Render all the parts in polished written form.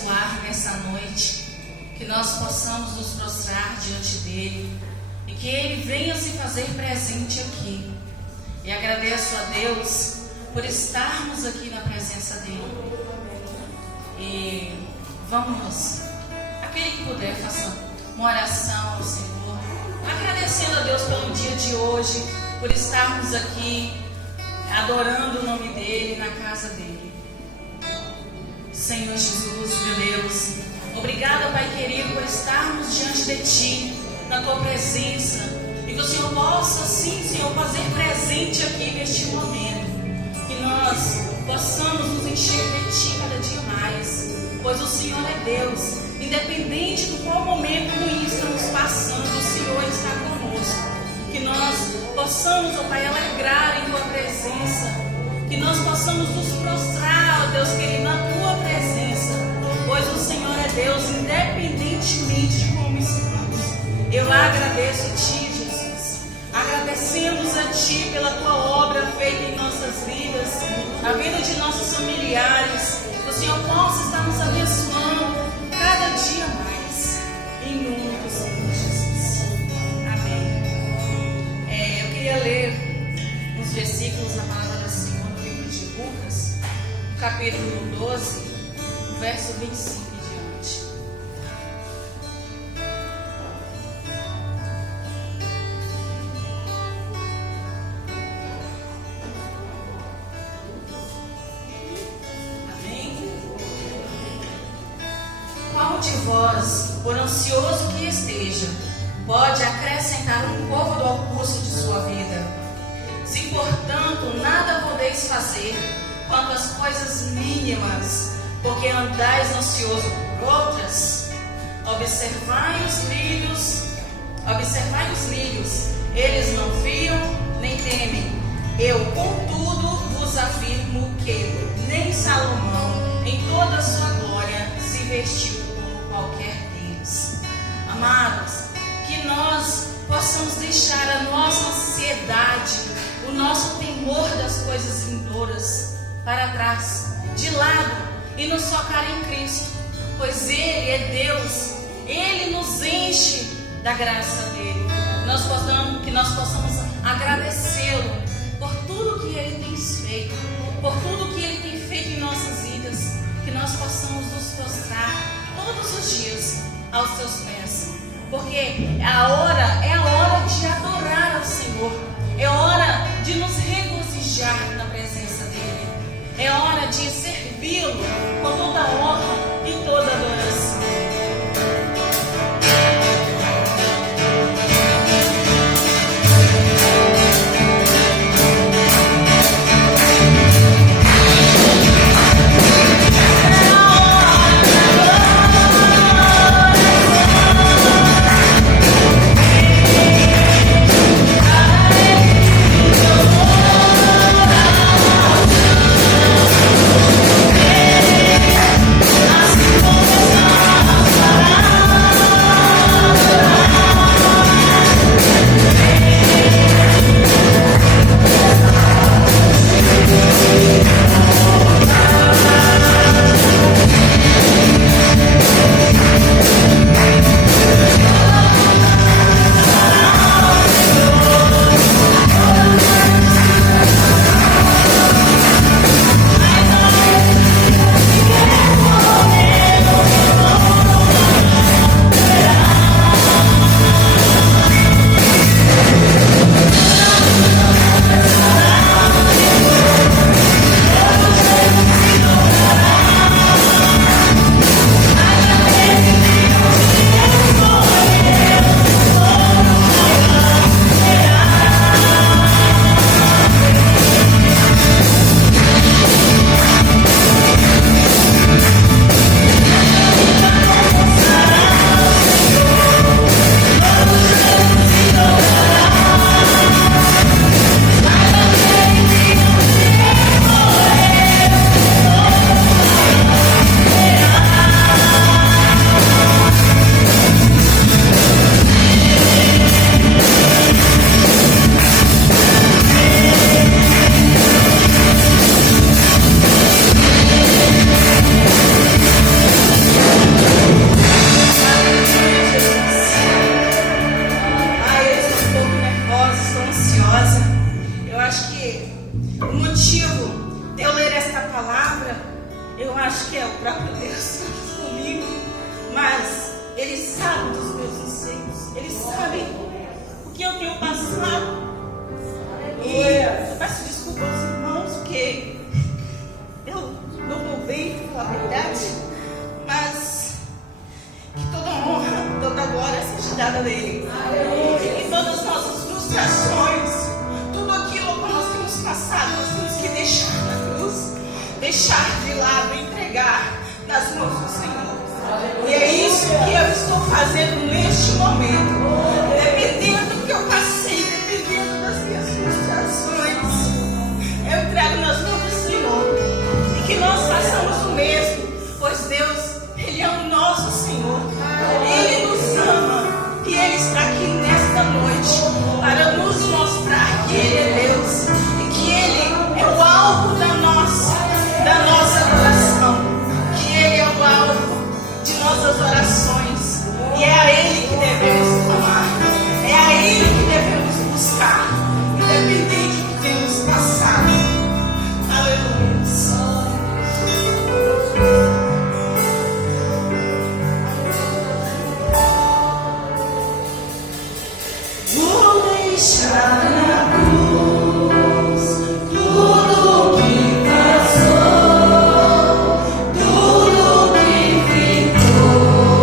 abençoar nessa noite, que nós possamos nos prostrar diante dele e que ele venha se fazer presente aqui. E agradeço a Deus por estarmos aqui na presença dele. E vamos, aquele que puder, faça uma oração ao Senhor, agradecendo a Deus pelo dia de hoje, por estarmos aqui adorando o nome dele, na casa dele. Senhor Jesus, meu Deus, obrigada, Pai querido, por estarmos diante de Ti, na Tua presença, e que o Senhor possa, sim, Senhor, fazer presente aqui neste momento, que nós possamos nos encher de Ti cada dia mais, pois o Senhor é Deus, independente de qual momento ruim estamos passando, o Senhor está conosco, que nós possamos, ó Pai, alegrar em Tua presença, que nós possamos nos prostrar, ó Deus querido, na Tua presença, pois o Senhor é Deus, independentemente de como estamos. Eu agradeço a Ti, Jesus, agradecemos a Ti pela Tua obra feita em nossas vidas, a vida de nossos familiares, que o Senhor possa estar nos abençoando cada dia mais, em nome do Senhor Jesus. Amém. Eu queria ler uns versículos da palavra do Senhor no livro de Lucas, capítulo 12, verso 25 e diante. Amém? Qual de vós, por ansioso que esteja, pode acrescentar um côvado ao curso de sua vida? Se, portanto, nada podeis fazer quanto às coisas mínimas, porque andais ansioso por outras, observai os lírios, eles não fiam nem temem. Eu, contudo, vos afirmo que nem Salomão, em toda a sua glória, se vestiu como qualquer deles. Amados, que nós possamos deixar a nossa ansiedade, o nosso temor das coisas vindouras para trás, de lado, e nos focar em Cristo, pois Ele é Deus, Ele nos enche da graça dEle. Que nós possamos agradecê-lo por tudo que Ele tem feito, por tudo que Ele tem feito em nossas vidas, que nós possamos nos prostrar todos os dias aos Seus pés, porque é a hora de adorar ao Senhor, é hora de nos regozijar na presença dEle, é hora de servi-lo com toda honra e toda adoração. Yeah. presença dele. Em todas as nossas frustrações, tudo aquilo que nós temos passado, nós temos que deixar na cruz, deixar de lado, entregar nas mãos do Senhor. E é isso que eu estou fazendo neste momento. Dependendo do que eu passei, dependendo das minhas frustrações, eu entrego nas mãos do Senhor. E que nós façamos o mesmo, pois Deus, Ele é o nosso Senhor. Ele nos ama e Ele está aqui nesta noite para nos mostrar que Ele é Deus e que Ele é o alvo da nossa adoração, que Ele é o alvo de nossas orações e é a Ele que devemos clamar, é a Ele que devemos buscar, independente do que temos passado. Aleluia. Vou deixar na cruz tudo que passou, tudo que ficou.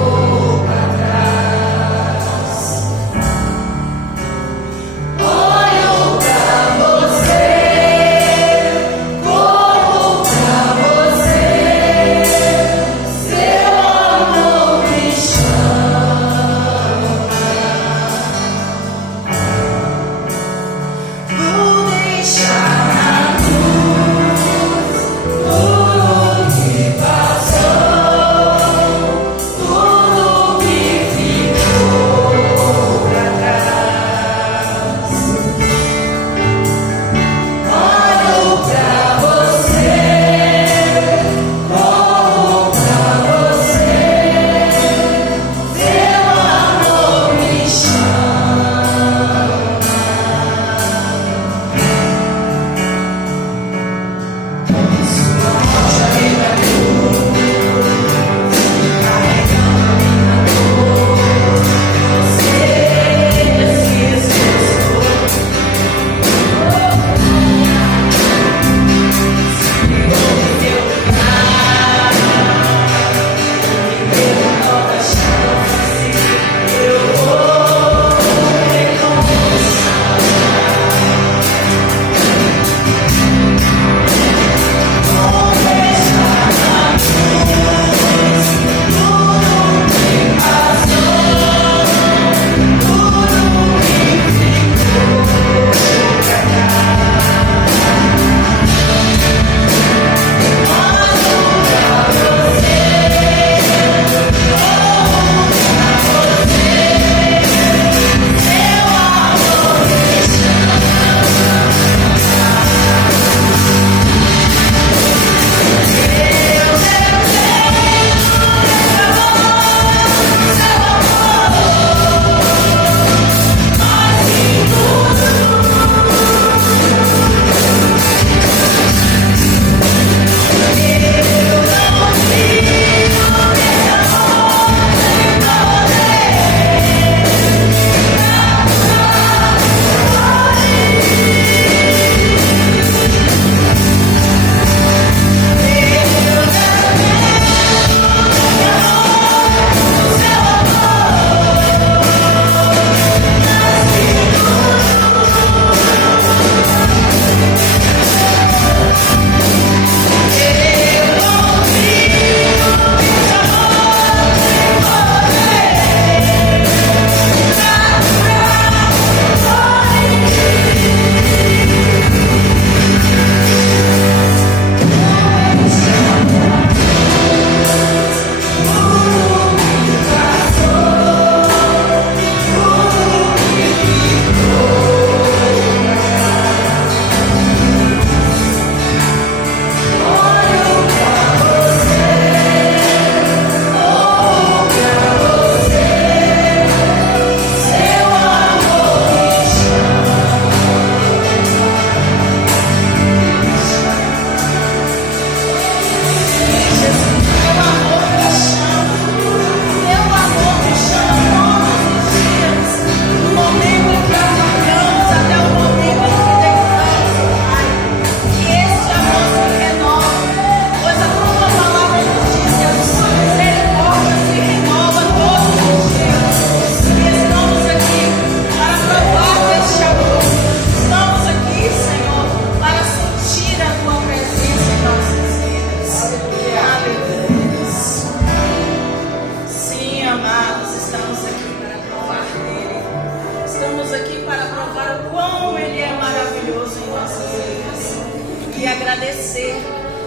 agradecer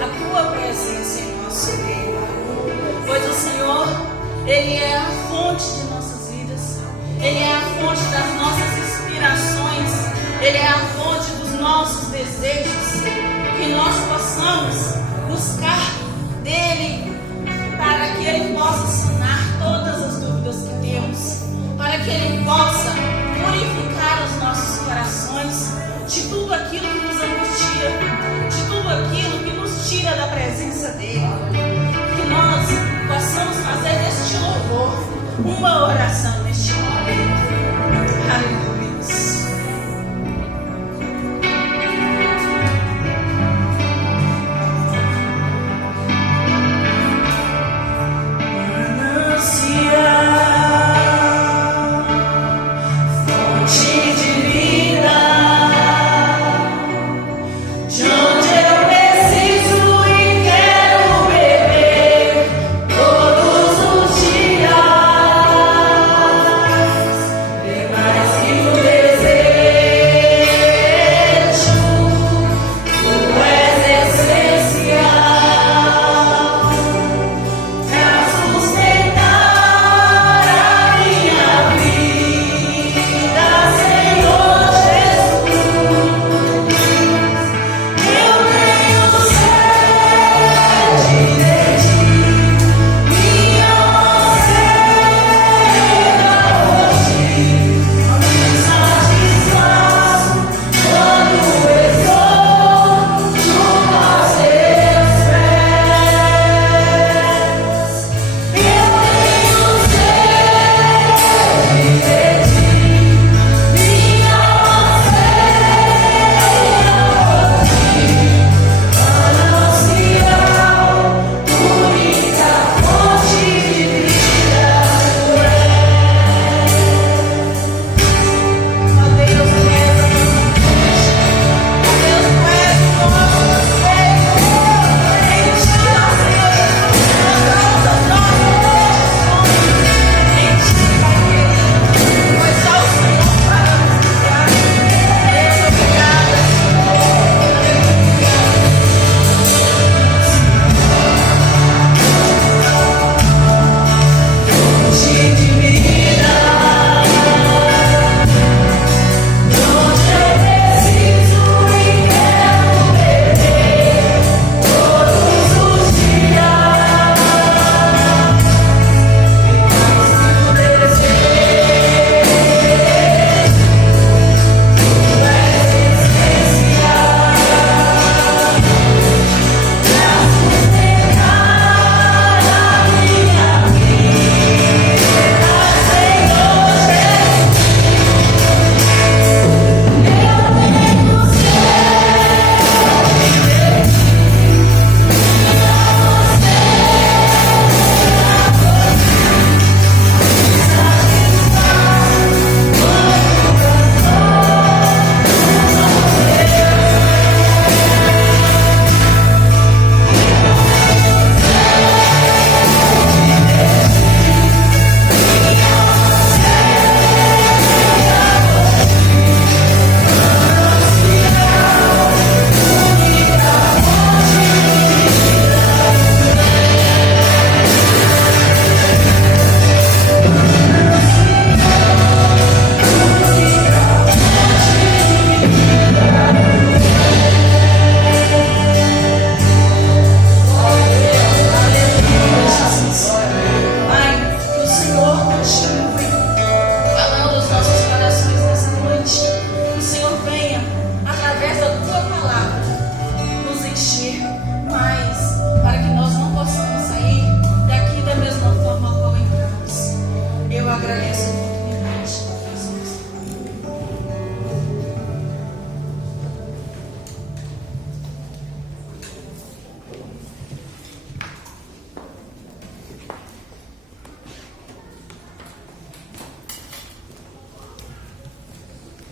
a tua presença em nosso meio, pois o Senhor, Ele é a fonte de nossas vidas, Ele é a fonte das nossas inspirações, Ele é a fonte dos nossos desejos, que nós possamos buscar dEle, para que Ele possa sanar todas as dúvidas que temos, para que Ele possa purificar os nossos corações de tudo aquilo que nos angustia, de tudo aquilo que nos tira da presença dEle. Que nós possamos fazer deste louvor uma oração neste momento. Aleluia.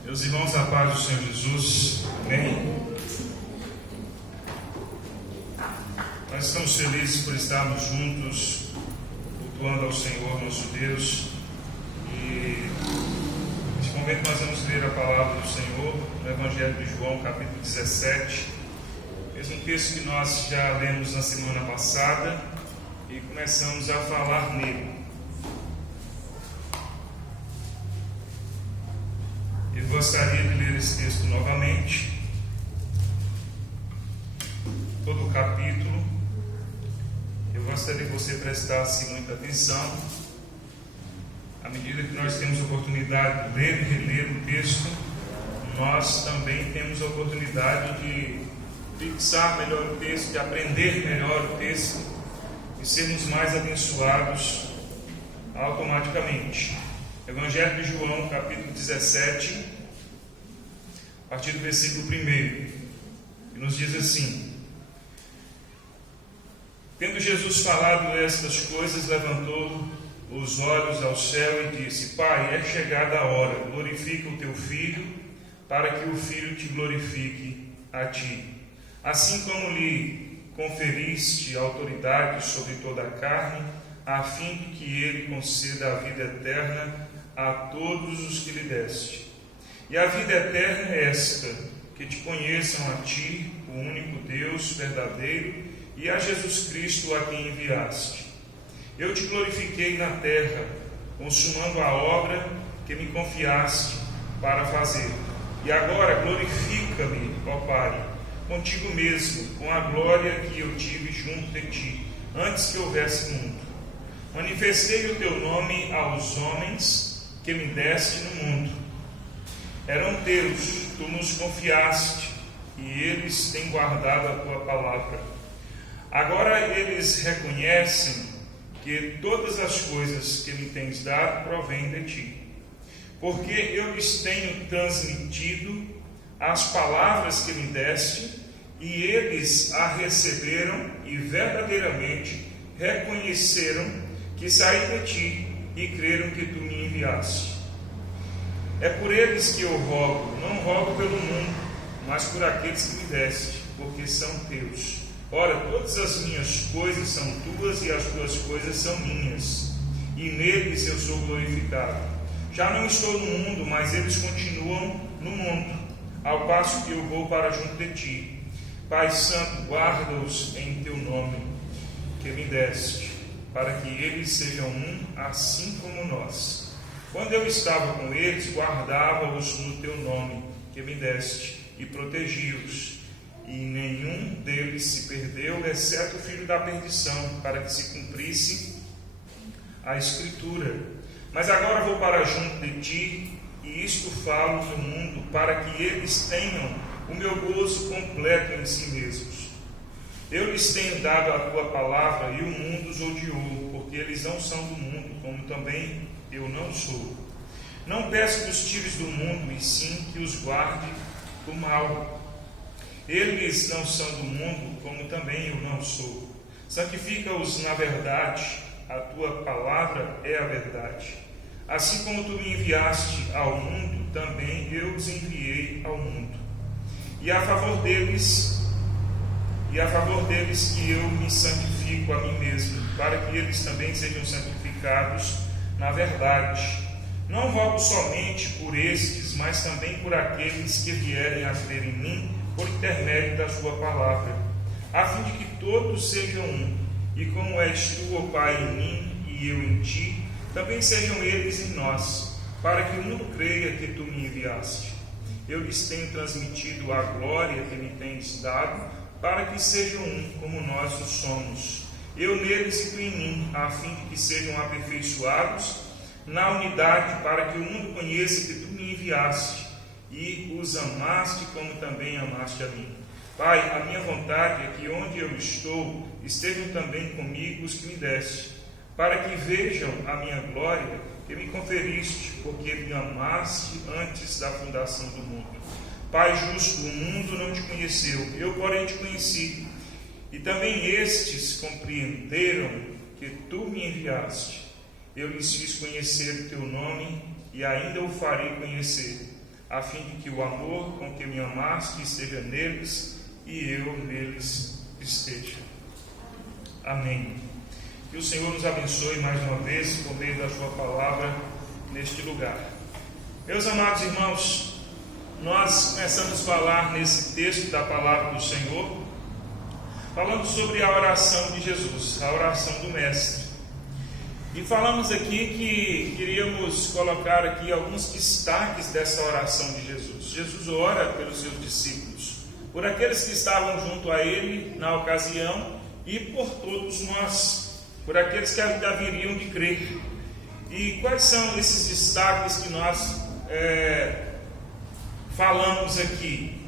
Meus irmãos, a paz do Senhor Jesus, amém? Nós estamos felizes por estarmos juntos, cultuando ao Senhor nosso Deus. E neste momento nós vamos ler a palavra do Senhor no Evangelho de João, capítulo 17, Mesmo texto que nós já lemos na semana passada e começamos a falar nele. Eu gostaria de ler esse texto novamente, todo o capítulo. Eu gostaria que você prestasse muita atenção. À medida que nós temos a oportunidade de ler e reler o texto, nós também temos a oportunidade de fixar melhor o texto, de aprender melhor o texto e sermos mais abençoados automaticamente. Evangelho de João, capítulo 17, a partir do versículo 1, que nos diz assim: Tendo Jesus falado estas coisas, levantou os olhos ao céu e disse: Pai, é chegada a hora, glorifica o teu Filho, para que o Filho te glorifique a ti. Assim como lhe conferiste autoridade sobre toda a carne, a fim de que ele conceda a vida eterna a todos os que lhe deste. E a vida eterna é esta, que te conheçam a ti, o único Deus verdadeiro, e a Jesus Cristo a quem enviaste. Eu te glorifiquei na terra, consumando a obra que me confiaste para fazer. E agora glorifica-me, ó Pai, contigo mesmo, com a glória que eu tive junto de ti, antes que houvesse mundo. Manifestei o teu nome aos homens que me deste no mundo. Eram teus, tu nos confiaste, e eles têm guardado a tua palavra. Agora eles reconhecem que todas as coisas que me tens dado provêm de ti, porque eu lhes tenho transmitido as palavras que me deste, e eles a receberam e verdadeiramente reconheceram que saí de ti e creram que tu me enviaste. É por eles que eu rogo, não rogo pelo mundo, mas por aqueles que me deste, porque são teus. Ora, todas as minhas coisas são tuas e as tuas coisas são minhas, e neles eu sou glorificado. Já não estou no mundo, mas eles continuam no mundo, ao passo que eu vou para junto de ti. Pai Santo, guarda-os em teu nome, que me deste, para que eles sejam um, assim como nós. Quando eu estava com eles, guardava-os no teu nome, que me deste, e protegi-os. E nenhum deles se perdeu, exceto o filho da perdição, para que se cumprisse a Escritura. Mas agora vou para junto de ti, e isto falo no mundo, para que eles tenham o meu gozo completo em si mesmos. Eu lhes tenho dado a tua palavra, e o mundo os odiou, porque eles não são do mundo, como também eu não sou. Não peço que os tires do mundo, e sim que os guarde do mal. Eles não são do mundo, como também eu não sou. Santifica-os na verdade, a tua palavra é a verdade. Assim como tu me enviaste ao mundo, também eu os enviei ao mundo. E a favor deles que eu me santifico a mim mesmo, para que eles também sejam santificados na verdade. Não rogo somente por estes, mas também por aqueles que vierem a crer em mim, por intermédio da sua palavra, a fim de que todos sejam um, e como és tu, ó Pai, em mim e eu em ti, também sejam eles em nós, para que o mundo creia que tu me enviaste. Eu lhes tenho transmitido a glória que me tens dado, para que sejam um, como nós o somos. Eu neles e tu em mim, a fim de que sejam aperfeiçoados na unidade, para que o mundo conheça que tu me enviaste, e os amaste como também amaste a mim. Pai, a minha vontade é que onde eu estou, estejam também comigo os que me deste, para que vejam a minha glória que me conferiste, porque me amaste antes da fundação do mundo. Pai justo, o mundo não te conheceu, eu porém te conheci, e também estes compreenderam que tu me enviaste. Eu lhes fiz conhecer o teu nome, e ainda o farei conhecer, a fim de que o amor com que me amaste esteja neles e eu neles esteja. Amém. Que o Senhor nos abençoe mais uma vez por meio da sua palavra neste lugar. Meus amados irmãos, nós começamos a falar nesse texto da palavra do Senhor falando sobre a oração de Jesus, a oração do Mestre. E falamos aqui que queríamos colocar aqui alguns destaques dessa oração de Jesus. Jesus ora pelos seus discípulos, por aqueles que estavam junto a ele na ocasião e por todos nós, por aqueles que ainda haveriam de crer. E quais são esses destaques que nós falamos aqui?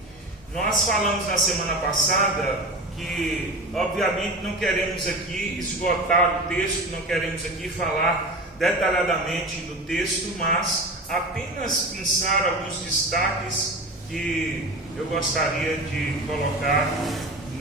Nós falamos na semana passada que, obviamente, não queremos aqui esgotar o texto, não queremos aqui falar detalhadamente do texto, mas apenas pensar alguns destaques que eu gostaria de colocar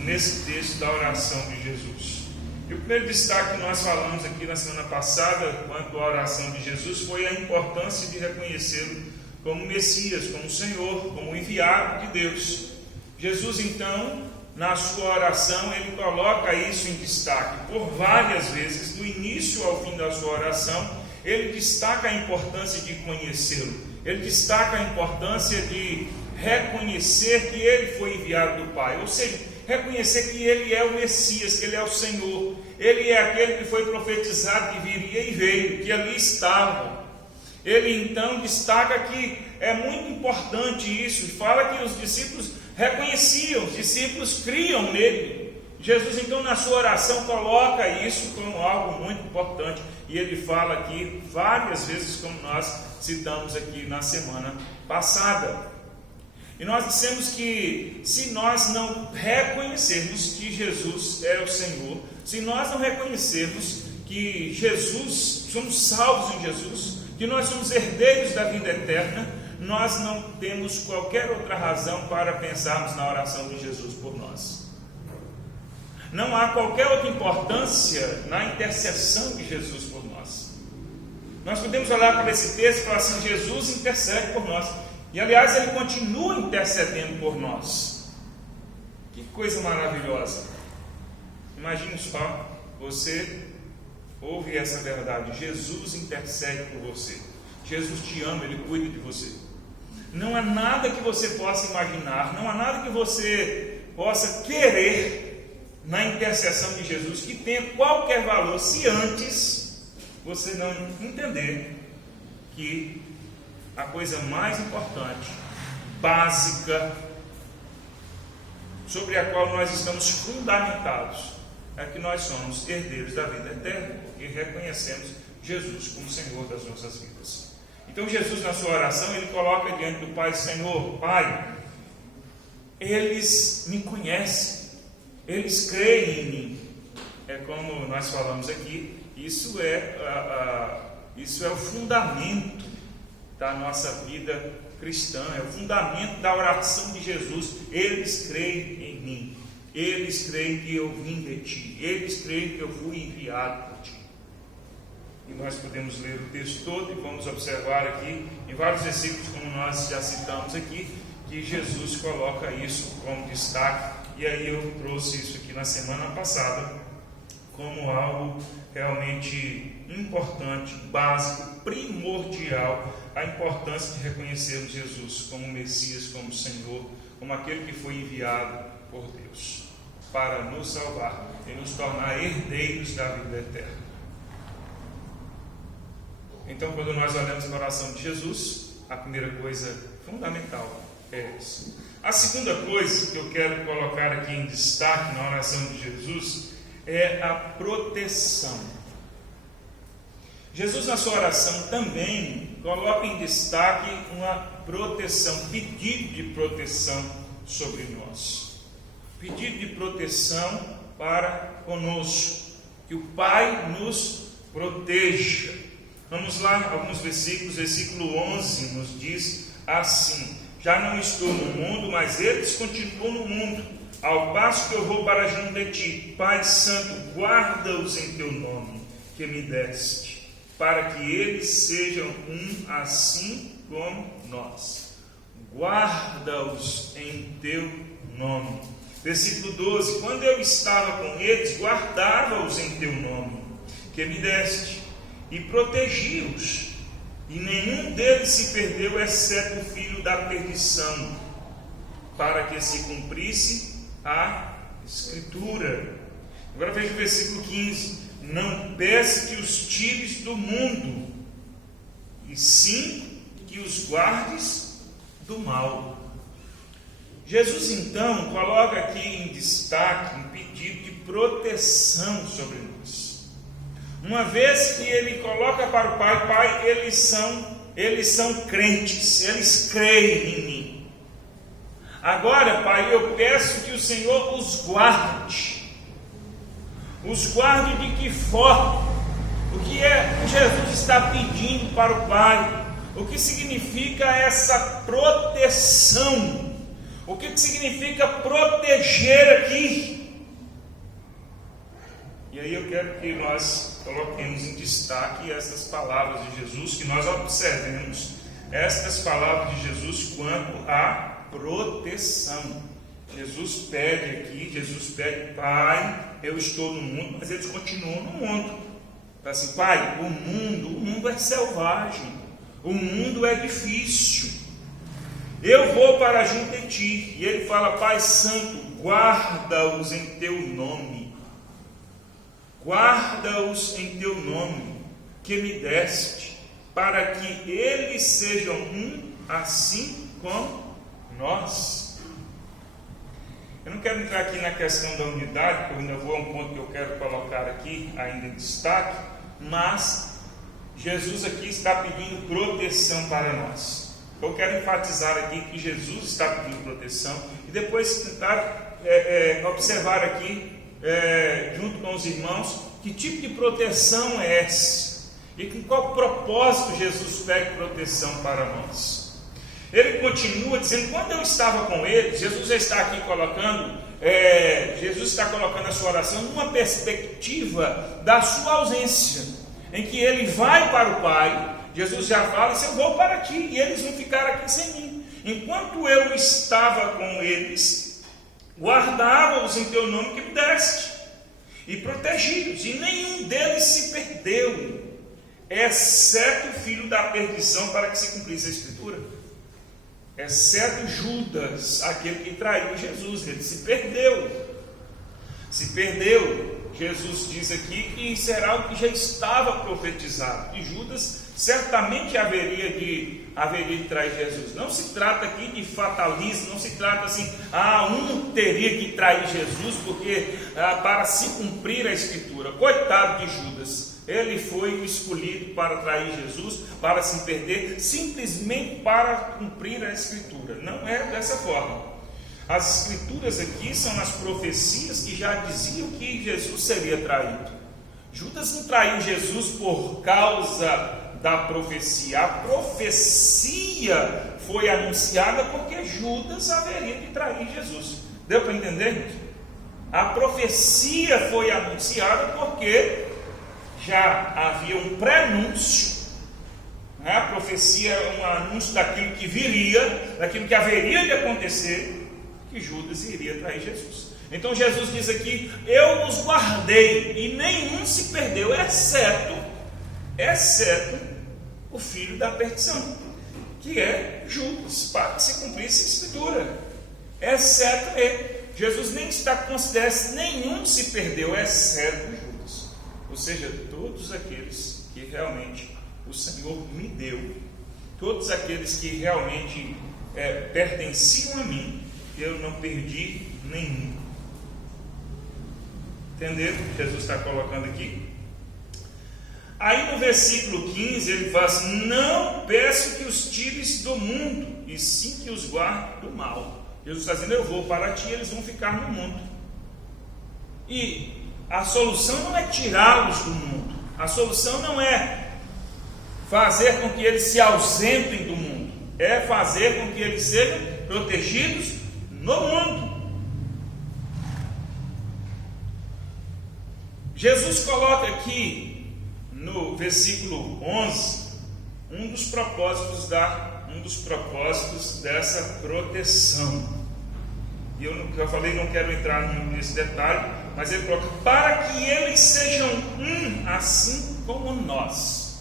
nesse texto da oração de Jesus. E o primeiro destaque que nós falamos aqui na semana passada, quanto à oração de Jesus, foi a importância de reconhecê-lo como Messias, como Senhor, como enviado de Deus. Jesus, então, na sua oração, ele coloca isso em destaque por várias vezes, do início ao fim da sua oração. Ele destaca a importância de conhecê-lo, ele destaca a importância de reconhecer que ele foi enviado do Pai, ou seja, reconhecer que ele é o Messias, que ele é o Senhor, ele é aquele que foi profetizado que viria e veio, que ali estava. Ele então destaca que é muito importante isso, e fala que os discípulos reconheciam, os discípulos criam nele. Jesus então na sua oração coloca isso como algo muito importante, e ele fala aqui várias vezes, como nós citamos aqui na semana passada. E nós dissemos que se nós não reconhecermos que Jesus é o Senhor, se nós não reconhecermos que Jesus, somos salvos em Jesus, que nós somos herdeiros da vida eterna, nós não temos qualquer outra razão para pensarmos na oração de Jesus por nós. Não há qualquer outra importância na intercessão de Jesus por nós. Nós podemos olhar para esse texto e falar assim: Jesus intercede por nós. E aliás, ele continua intercedendo por nós. Que coisa maravilhosa. Imagine só, você ouve essa verdade: Jesus intercede por você. Jesus te ama, ele cuida de você. Não há nada que você possa imaginar, não há nada que você possa querer na intercessão de Jesus que tenha qualquer valor, se antes você não entender que a coisa mais importante, básica, sobre a qual nós estamos fundamentados, é que nós somos herdeiros da vida eterna e reconhecemos Jesus como Senhor das nossas vidas. Então Jesus, na sua oração, ele coloca diante do Pai: Senhor, Pai, eles me conhecem, eles creem em mim. É como nós falamos aqui, isso é o fundamento da nossa vida cristã, é o fundamento da oração de Jesus. Eles creem em mim, eles creem que eu vim de ti, eles creem que eu fui enviado por ti. E nós podemos ler o texto todo e vamos observar aqui em vários versículos, como nós já citamos aqui, que Jesus coloca isso como destaque. E aí eu trouxe isso aqui na semana passada como algo realmente importante, básico, primordial, a importância de reconhecermos Jesus como Messias, como Senhor, como aquele que foi enviado por Deus para nos salvar e nos tornar herdeiros da vida eterna. Então, quando nós olhamos para a oração de Jesus, a primeira coisa fundamental é isso. A segunda coisa que eu quero colocar aqui em destaque na oração de Jesus é a proteção. Jesus, na sua oração, também coloca em destaque uma proteção, pedido de proteção sobre nós. Pedido de proteção para conosco, que o Pai nos proteja. Vamos lá, alguns versículos. Versículo 11 nos diz assim: já não estou no mundo, mas eles continuam no mundo, ao passo que eu vou para junto de ti. Pai Santo, guarda-os em teu nome, que me deste, para que eles sejam um assim como nós. Guarda-os em teu nome. Versículo 12: quando eu estava com eles, guardava-os em teu nome, que me deste, e protegi-os, e nenhum deles se perdeu, exceto o filho da perdição, para que se cumprisse a Escritura. Agora veja o versículo 15: não peço que os tires do mundo, e sim que os guardes do mal. Jesus então coloca aqui em destaque um pedido de proteção sobre nós. Uma vez que ele coloca para o Pai: Pai, eles são crentes, eles creem em mim. Agora, Pai, eu peço que o Senhor os guarde. Os guarde de que forma? O que é que Jesus está pedindo para o Pai? O que significa essa proteção? O que significa proteger aqui? E aí eu quero que nós coloquemos em destaque essas palavras de Jesus, que nós observemos estas palavras de Jesus quanto à proteção. Jesus pede: Pai, eu estou no mundo, mas eles continuam no mundo. Fala assim: Pai, o mundo é selvagem, o mundo é difícil, eu vou para junto de ti. E ele fala: Pai Santo, guarda-os em teu nome, guarda-os em teu nome, que me deste, para que eles sejam um, assim como nós. Eu não quero entrar aqui na questão da unidade, porque eu ainda vou a um ponto que eu quero colocar aqui, ainda em destaque, mas Jesus aqui está pedindo proteção para nós. Eu quero enfatizar aqui que Jesus está pedindo proteção, e depois tentar observar aqui, junto com os irmãos, que tipo de proteção é essa, e com qual propósito Jesus pede proteção para nós. Ele continua dizendo: quando eu estava com eles, Jesus já está aqui colocando, Jesus está colocando a sua oração numa perspectiva da sua ausência, em que ele vai para o Pai. Jesus já fala: eu vou para ti, e eles vão ficar aqui sem mim. Enquanto eu estava com eles, guardava-os em teu nome que me deste, e protegi-os, e nenhum deles se perdeu, exceto o filho da perdição, para que se cumprisse a Escritura. Exceto Judas, aquele que traiu Jesus, ele se perdeu. Jesus diz aqui que será o que já estava profetizado, que Judas certamente haveria de trair Jesus. Não se trata aqui de fatalismo, não se trata assim: um teria que trair Jesus porque para se cumprir a Escritura. Coitado de Judas. Ele foi o escolhido para trair Jesus, para se perder, simplesmente para cumprir a Escritura. Não é dessa forma. As Escrituras aqui são as profecias que já diziam que Jesus seria traído. Judas não traiu Jesus por causa da profecia. A profecia foi anunciada porque Judas haveria de trair Jesus. Deu para entender? A profecia foi anunciada porque já havia um prenúncio, né? A profecia é um anúncio daquilo que viria, daquilo que haveria de acontecer, que Judas iria trair Jesus. Então Jesus diz aqui: eu os guardei, e nenhum se perdeu, exceto o filho da perdição, que é Judas, para que se cumprisse a Escritura. Exceto ele. Jesus nem está considerando: nenhum se perdeu, exceto Judas. Ou seja, todos aqueles que realmente o Senhor me deu, todos aqueles que realmente pertenciam a mim, eu não perdi nenhum. Entenderam o que Jesus está colocando aqui? Aí no versículo 15 ele fala assim: não peço que os tires do mundo, e sim que os guarde do mal. Jesus está dizendo: eu vou para ti, eles vão ficar no mundo. E a solução não é tirá-los do mundo, a solução não é fazer com que eles se ausentem do mundo, é fazer com que eles sejam protegidos no mundo. Jesus coloca aqui no versículo 11 um dos propósitos dessa proteção. E eu falei, não quero entrar nesse detalhe, mas ele coloca: para que eles sejam um, assim como nós.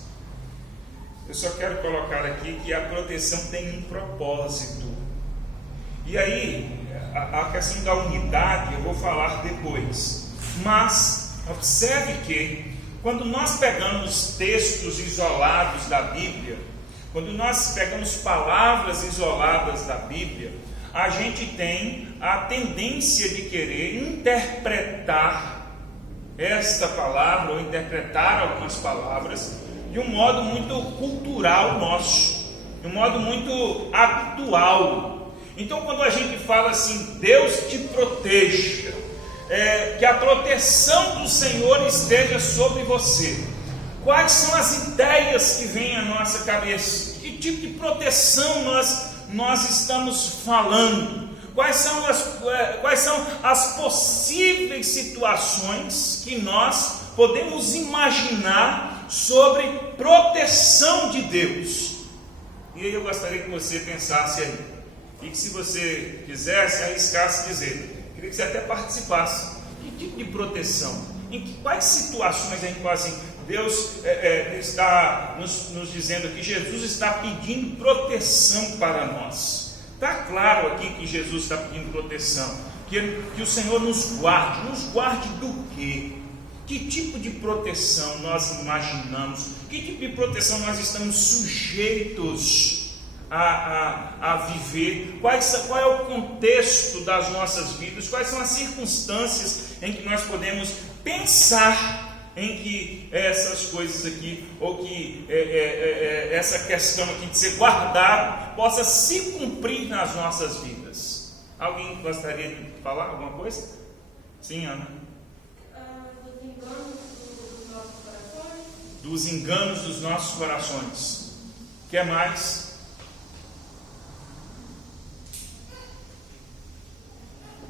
Eu só quero colocar aqui que a proteção tem um propósito. E aí, a questão da unidade eu vou falar depois. Mas observe que quando nós pegamos textos isolados da Bíblia, quando nós pegamos palavras isoladas da Bíblia, a gente tem a tendência de querer interpretar esta palavra ou interpretar algumas palavras de um modo muito cultural nosso, de um modo muito habitual. Então, quando a gente fala assim, Deus te proteja, que a proteção do Senhor esteja sobre você, quais são as ideias que vêm à nossa cabeça? Que tipo de proteção nós estamos falando? Quais são as possíveis situações que nós podemos imaginar sobre proteção de Deus? E aí eu gostaria que você pensasse aí, e que se você quisesse, arriscasse dizer, queria que você até participasse. Que tipo de proteção? Quais situações a gente fala assim, Deus está nos dizendo que Jesus está pedindo proteção para nós? Está claro aqui que Jesus está pedindo proteção, que o Senhor nos guarde do quê? Que tipo de proteção nós imaginamos? Que tipo de proteção nós estamos sujeitos a viver? Qual é o contexto das nossas vidas? Quais são as circunstâncias em que nós podemos pensar em que essas coisas aqui, ou que essa questão aqui de ser guardado, possa se cumprir nas nossas vidas? Alguém gostaria de falar alguma coisa? Sim, Ana? Dos enganos dos nossos corações. O que mais?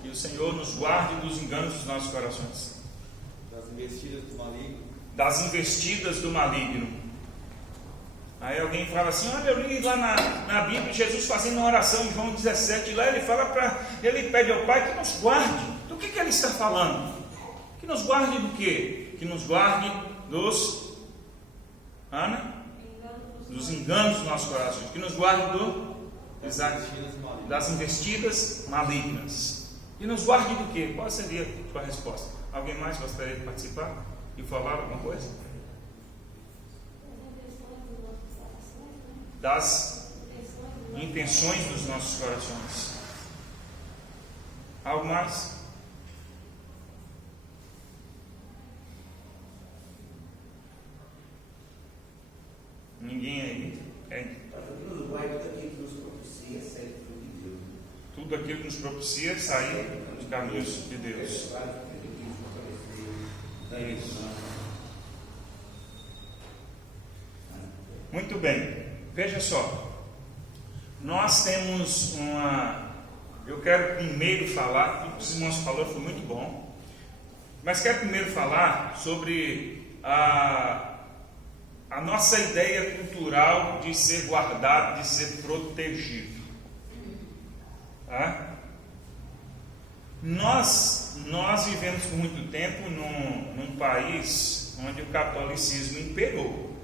Que o Senhor nos guarde dos enganos dos nossos corações. Das investidas do maligno. Aí alguém fala assim, olha, eu li lá na Bíblia Jesus fazendo uma oração em João 17, lá ele pede ao Pai que nos guarde. Do que ele está falando? Que nos guarde do quê? Que nos guarde dos enganos dos nossos corações. Que nos guarde das investidas malignas. E nos guarde do quê? Qual seria a sua resposta? Alguém mais gostaria de participar e falar alguma coisa? Das intenções dos nossos corações. Algo mais? Ninguém aí? Tudo aquilo que nos propicia sair dos caminhos de Deus. Isso. Muito bem. Veja só. Nós temos eu quero primeiro falar, o que os irmãos falaram foi muito bom, mas quero primeiro falar sobre a nossa ideia cultural de ser guardado, de ser protegido. Tá? Nós vivemos por muito tempo num país onde o catolicismo imperou.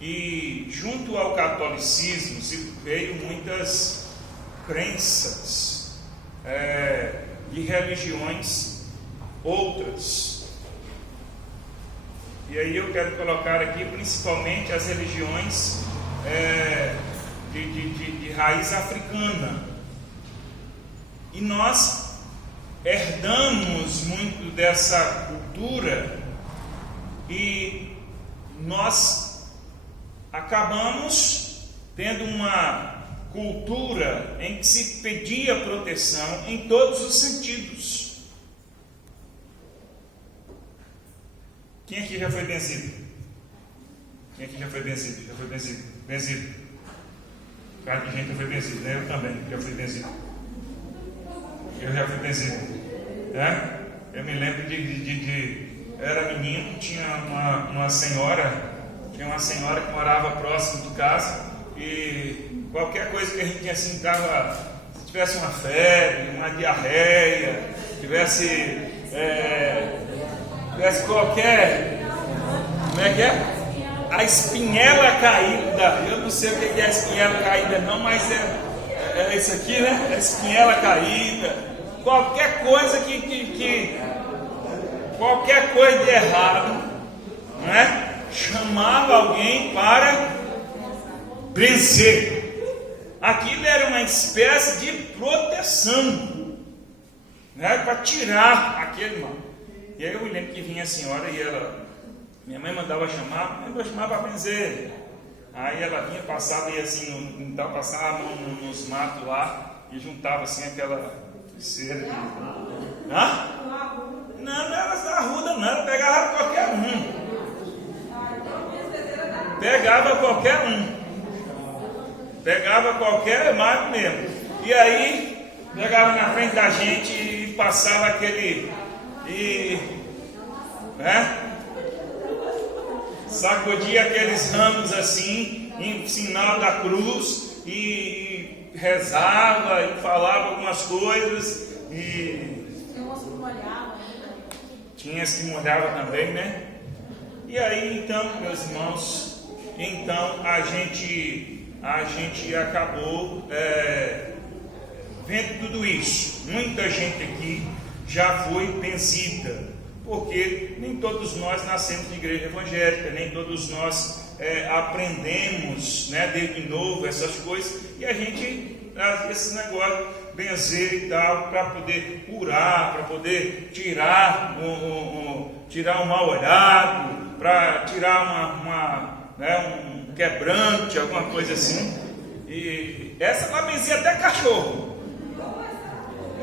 E junto ao catolicismo se veio muitas crenças de religiões outras. E aí eu quero colocar aqui principalmente as religiões de raiz africana. E nós herdamos muito dessa cultura e nós acabamos tendo uma cultura em que se pedia proteção em todos os sentidos. Quem aqui já foi benzido? Quem aqui já foi benzido? Já foi benzido? Benzido. Cara de gente já foi benzido, né? Eu também já fui benzido. Eu já fui benzido. Eu me lembro eu era menino, tinha uma senhora que morava próximo de casa e qualquer coisa que a gente assim dava, se tivesse uma febre, uma diarreia, tivesse qualquer, como é que é? A espinhela caída, eu não sei o que é a espinhela caída não, mas é isso aqui, né? É espinhela caída, qualquer coisa qualquer coisa de errado, né? Chamava alguém para benzer. Aquilo era uma espécie de proteção, né? Para tirar aquele mal. E aí eu me lembro que vinha a senhora e minha mãe mandava chamar para benzer. Aí ela vinha, passava e assim, então passava a mão nos matos lá e juntava assim aquela cera. Hã? Não era da arruda, não, ela pegava qualquer um. Pegava qualquer mato mesmo. E aí pegava na frente da gente e passava aquele. Sacudia aqueles ramos assim, em sinal da cruz, e rezava e falava algumas coisas, e tinha as que molhava também, né? E aí então, meus irmãos, a gente acabou vendo tudo isso. Muita gente aqui já foi benzida, porque nem todos nós nascemos de igreja evangélica, nem todos nós aprendemos, né, desde novo essas coisas, e a gente, esse negócio, benzer e tal, para poder curar, para poder tirar um mal olhado, para tirar um quebrante, alguma coisa assim. E essa ela benzia até cachorro.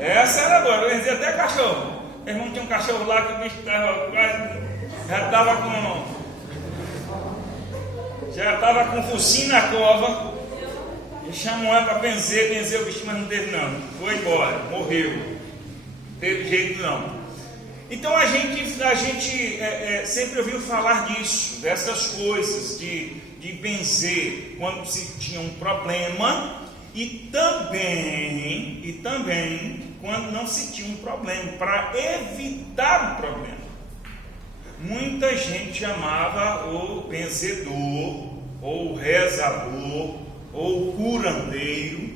Essa era boa, eu benzia até cachorro. Meu irmão tinha um cachorro lá que o bicho já estava com focinho na cova. E chamou ela para benzer o bicho, mas não teve não. Foi embora, morreu. Não teve jeito não. Então a gente sempre ouviu falar disso, dessas coisas, de benzer quando se tinha um problema, e também quando não se tinha um problema, para evitar o problema. Muita gente chamava o benzedor, ou o rezador, ou o curandeiro,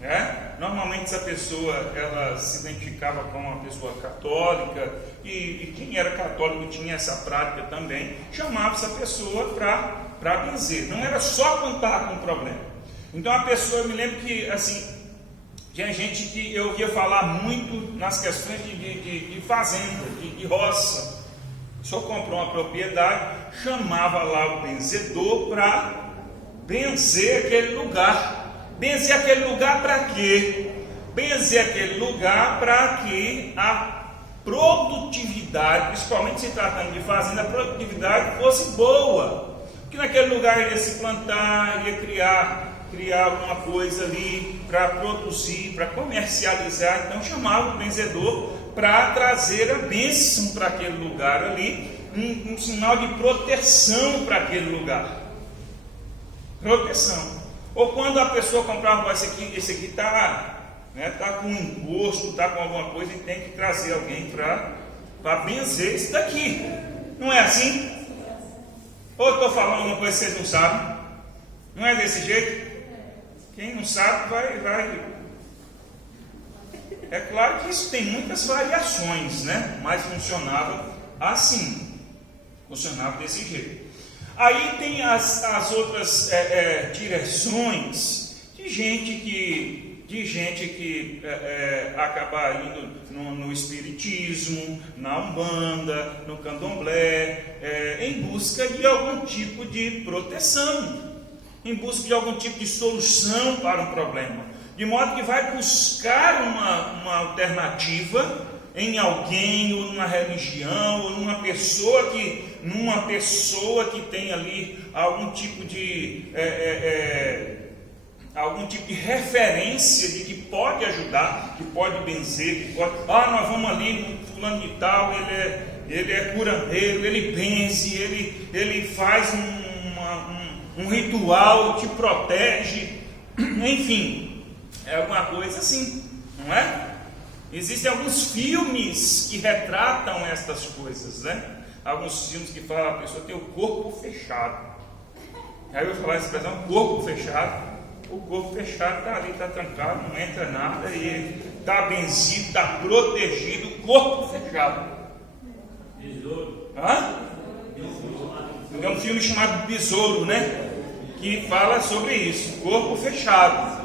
né? Normalmente essa pessoa, ela se identificava como uma pessoa católica, e quem era católico tinha essa prática também, chamava essa pessoa para benzer. Não era só quando estava com problema. Então a pessoa, eu me lembro que assim, tinha gente que eu ouvia falar muito nas questões de fazenda, de roça. O senhor comprou uma propriedade, chamava lá o benzedor para benzer aquele lugar. Benzer aquele lugar para quê? Benzer aquele lugar para que a produtividade, principalmente se tratando de fazenda, a produtividade fosse boa. Que naquele lugar ia se plantar, ia criar alguma coisa ali para produzir, para comercializar. Então chamava o benzedor para trazer a bênção para aquele lugar ali, um sinal de proteção para aquele lugar. Proteção. Ou quando a pessoa comprava, esse aqui está, né, com encosto, está com alguma coisa, e tem que trazer alguém para benzer isso daqui. Não é assim? Ou estou falando uma coisa que vocês não sabem? Não é desse jeito? Quem não sabe vai. É claro que isso tem muitas variações, né? Mas funcionava assim. Funcionava desse jeito. Aí tem as outras direções de gente que acaba indo no espiritismo, na umbanda, no candomblé, em busca de algum tipo de proteção, em busca de algum tipo de solução para um problema, de modo que vai buscar uma alternativa em alguém, ou numa religião, ou numa pessoa que tem ali algum tipo de referência de que pode ajudar, que pode benzer, que pode. Nós vamos ali no fulano de tal, ele é curandeiro, ele benze, ele faz um ritual, te protege, enfim, é alguma coisa assim, não é? Existem alguns filmes que retratam estas coisas, né? Alguns filmes que falam, a pessoa tem o corpo fechado. Aí eu vou falar essa expressão, corpo fechado. o corpo fechado está ali, está trancado, não entra nada, e está benzido, está protegido, corpo fechado. Hã? É um filme chamado Besouro, né? Que fala sobre isso, corpo fechado.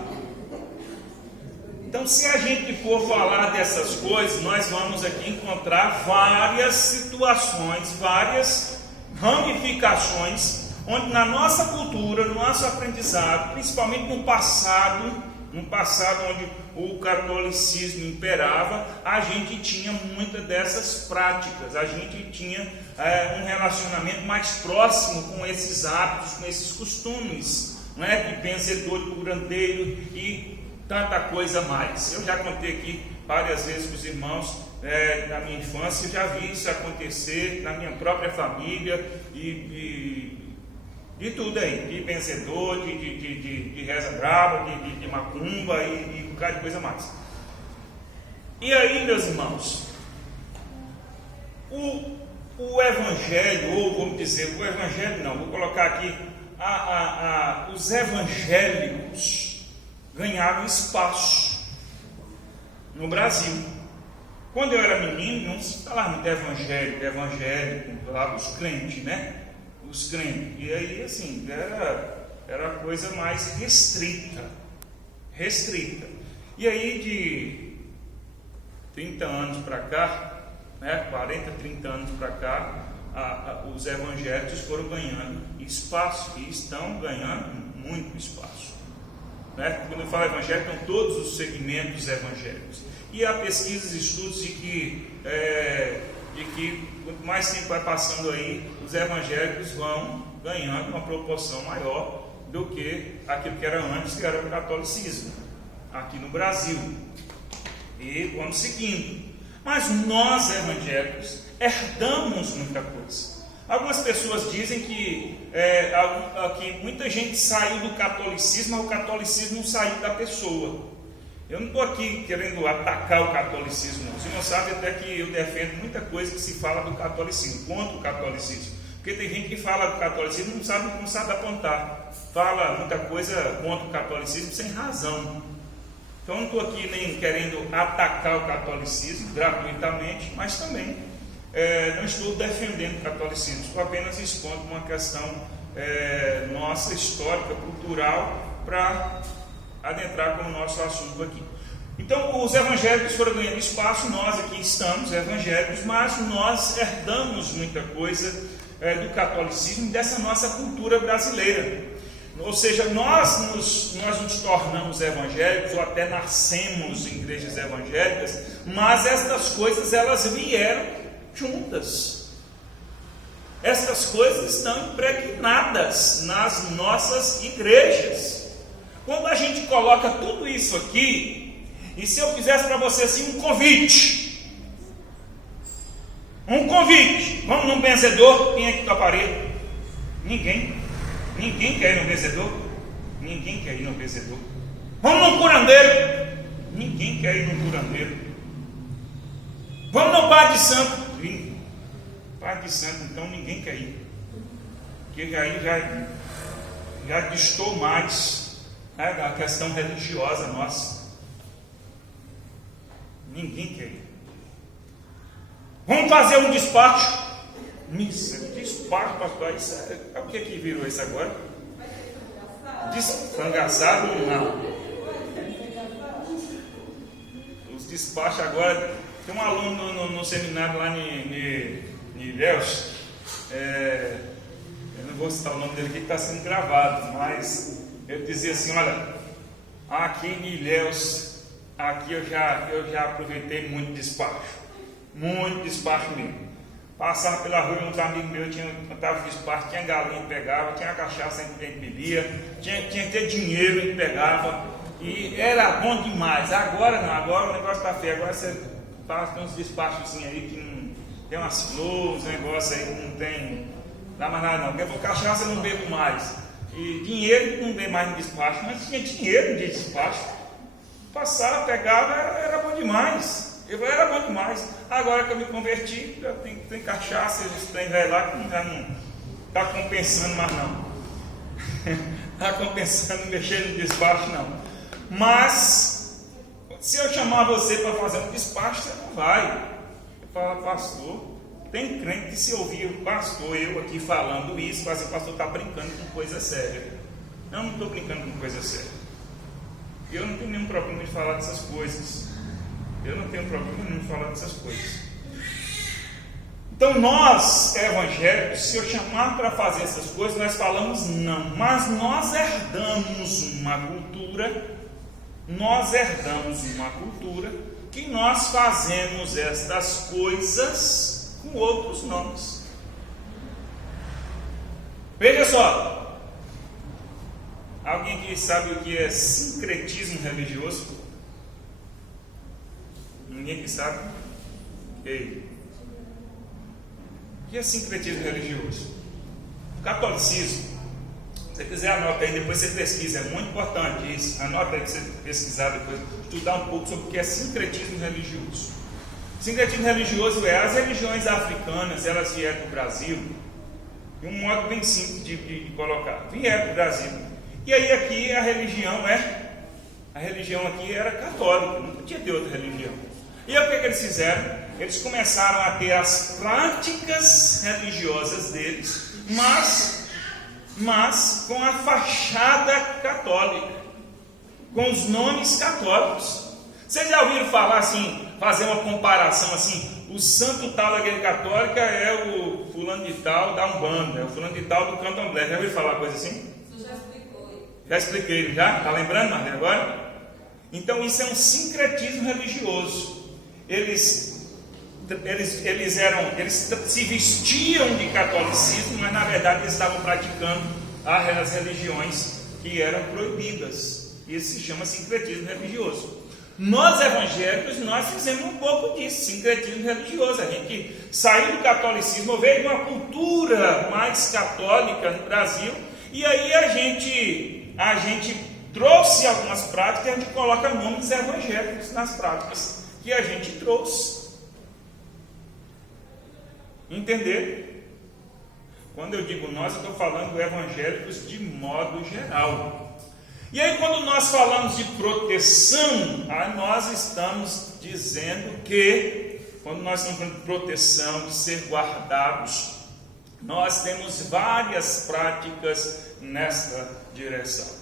Então, se a gente for falar dessas coisas, nós vamos aqui encontrar várias situações, várias ramificações, onde na nossa cultura, no nosso aprendizado, principalmente no passado onde o catolicismo imperava, a gente tinha muitas dessas práticas, a gente tinha um relacionamento mais próximo com esses hábitos, com esses costumes, não é? De benzedor, de curandeiro e tanta coisa mais. Eu já contei aqui várias vezes com os irmãos da minha infância, eu já vi isso acontecer na minha própria família e de tudo aí, de benzedor, de reza brava, de macumba e um bocado de coisa mais. E aí, meus irmãos, o evangelho, ou vamos dizer, o evangelho não, vou colocar aqui, os evangélicos ganharam espaço no Brasil. Quando eu era menino, não se falava muito de evangélico, falava os crentes, né? Os crentes. E aí, assim, era coisa mais restrita. E aí, de 30 anos para cá, né, 40, 30 anos para cá, os evangélicos foram ganhando espaço e estão ganhando muito espaço. Né? Quando eu falo evangélico, são todos os segmentos evangélicos. E há pesquisas e estudos de que quanto mais tempo vai passando aí, os evangélicos vão ganhando uma proporção maior do que aquilo que era antes, que era o catolicismo, aqui no Brasil. E vamos seguindo. Mas nós, evangélicos, herdamos muita coisa. Algumas pessoas dizem que muita gente saiu do catolicismo, mas o catolicismo não saiu da pessoa. Eu não estou aqui querendo atacar o catolicismo, não. O senhor sabe até que eu defendo muita coisa que se fala do catolicismo, contra o catolicismo. Porque tem gente que fala do catolicismo e não sabe apontar. Fala muita coisa contra o catolicismo sem razão. Então não estou aqui nem querendo atacar o catolicismo gratuitamente, mas também não estou defendendo o catolicismo. Estou apenas expondo uma questão nossa, histórica, cultural, para adentrar com o nosso assunto aqui. Então, os evangélicos foram ganhando espaço, nós aqui estamos evangélicos, mas nós herdamos muita coisa do catolicismo e dessa nossa cultura brasileira. Ou seja, nós nos tornamos evangélicos, ou até nascemos em igrejas evangélicas, mas estas coisas, elas vieram juntas. Estas coisas estão impregnadas nas nossas igrejas. Quando a gente coloca tudo isso aqui, e se eu fizesse para você assim um convite, vamos num benzedor, quem é que está parede? Ninguém quer ir no benzedor, ninguém quer ir no benzedor. Vamos num curandeiro, ninguém quer ir no curandeiro. Vamos no pai de santo, pai de santo, então ninguém quer ir, porque aí já distou mais a questão religiosa nossa. Ninguém quer ir. Vamos fazer um despacho. Despacho, pastor. O que virou isso agora? Desfangaçado? Não. Os despachos agora. Tem um aluno no seminário lá em Ilhéus. Eu não vou citar o nome dele aqui que está sendo gravado, mas eu dizia assim: olha, aqui em Ilhéus, aqui eu já aproveitei muito despacho mesmo. Passava pela rua, uns amigos meus cantava despacho, tinha galinha, pegava, tinha cachaça, que bebia, tinha que ter dinheiro, e pegava, e era bom demais. Agora não, agora o negócio está feio, agora você faz uns despachos aí que não tem umas flores, um negócio aí que não tem, dá mais nada não, porque cachaça eu não bebo mais. E dinheiro não bebo mais no despacho, mas tinha dinheiro de despacho. Passava, pegava, era bom demais. Era bom demais. Agora que eu me converti, já tem cachaça, eles têm velho lá que já não está compensando mais não. está compensando mexer no despacho, não. Mas, se eu chamar você para fazer um despacho, você não vai. Eu falo, pastor, tem crente que se ouvir o pastor, eu aqui falando isso, fala assim, o pastor está brincando com coisa séria. Não estou brincando com coisa séria. Eu não tenho nenhum problema de falar dessas coisas. Eu não tenho problema nenhum de falar dessas coisas. Então nós, evangélicos, se eu chamar para fazer essas coisas, nós falamos não. Mas nós herdamos uma cultura que nós fazemos estas coisas com outros nomes. Veja só. Alguém que sabe o que é sincretismo religioso? Ninguém que sabe? Ei. O que é sincretismo religioso? Catolicismo. Se você quiser, anota aí, depois você pesquisa, é muito importante isso. Anota aí para você pesquisar depois, estudar um pouco sobre o que é sincretismo religioso. Sincretismo religioso é as religiões africanas, elas vieram do Brasil, de um modo bem simples de colocar. Vieram do Brasil. E aí aqui a religião aqui era católica, não podia ter outra religião. E aí o que eles fizeram? Eles começaram a ter as práticas religiosas deles, mas com a fachada católica, com os nomes católicos. Vocês já ouviram falar assim, fazer uma comparação assim, o santo tal da igreja católica é o fulano de tal da Umbanda, é o fulano de tal do Candomblé. Já ouviram falar coisa assim? Já expliquei, já? Está lembrando, Marlene, agora? Então isso é um sincretismo religioso. Eles se vestiam de catolicismo, mas na verdade eles estavam praticando as religiões que eram proibidas. Isso se chama sincretismo religioso. Nós evangélicos, nós fizemos um pouco disso, sincretismo religioso. A gente saiu do catolicismo, veio de uma cultura mais católica no Brasil, e aí a gente trouxe algumas práticas e a gente coloca nomes evangélicos nas práticas que a gente trouxe. Entender? Quando eu digo nós, eu estou falando evangélicos de modo geral. E aí quando nós falamos de proteção, aí nós estamos dizendo que, quando nós estamos falando de proteção, de ser guardados, nós temos várias práticas nesta direção.